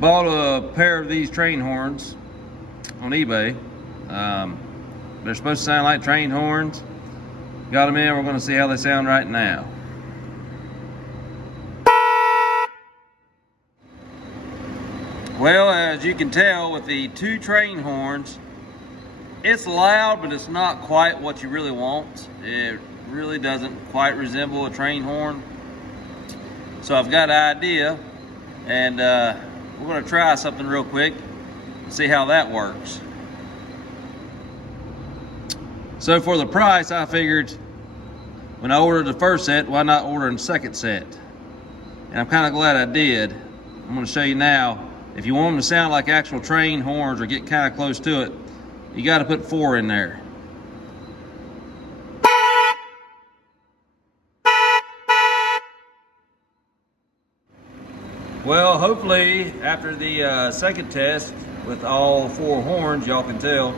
Bought a pair of these train horns on eBay. They're supposed to sound like train horns. Got them in. We're going to see how they sound right now. Well, as you can tell with the two train horns, it's loud, but it's not quite what you really want. It really doesn't quite resemble a train horn. So I've got an idea, and we're going to try something real quick and see how that works. So for the price, I figured when I ordered the first set, why not order the second set? And I'm kind of glad I did. I'm going to show you now. If you want them to sound like actual train horns or get kind of close to it, you got to put 4 in there. Well, hopefully after the second test with all 4 horns, y'all can tell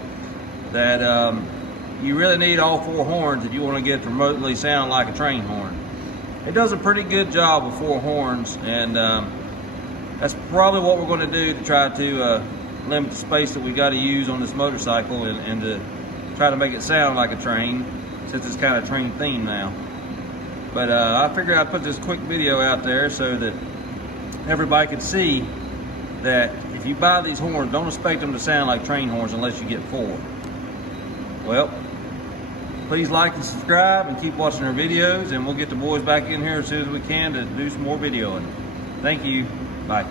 that you really need all 4 horns if you want to get it to remotely sound like a train horn. It does a pretty good job with 4 horns, and that's probably what we're going to do to try to limit the space that we got to use on this motorcycle, and to try to make it sound like a train, since it's kind of train themed now. But I figured I'd put this quick video out there so that everybody could see that if you buy these horns, don't expect them to sound like train horns unless you get 4. Well, please like and subscribe and keep watching our videos, and we'll get the boys back in here as soon as we can to do some more videoing. Thank you. Bye.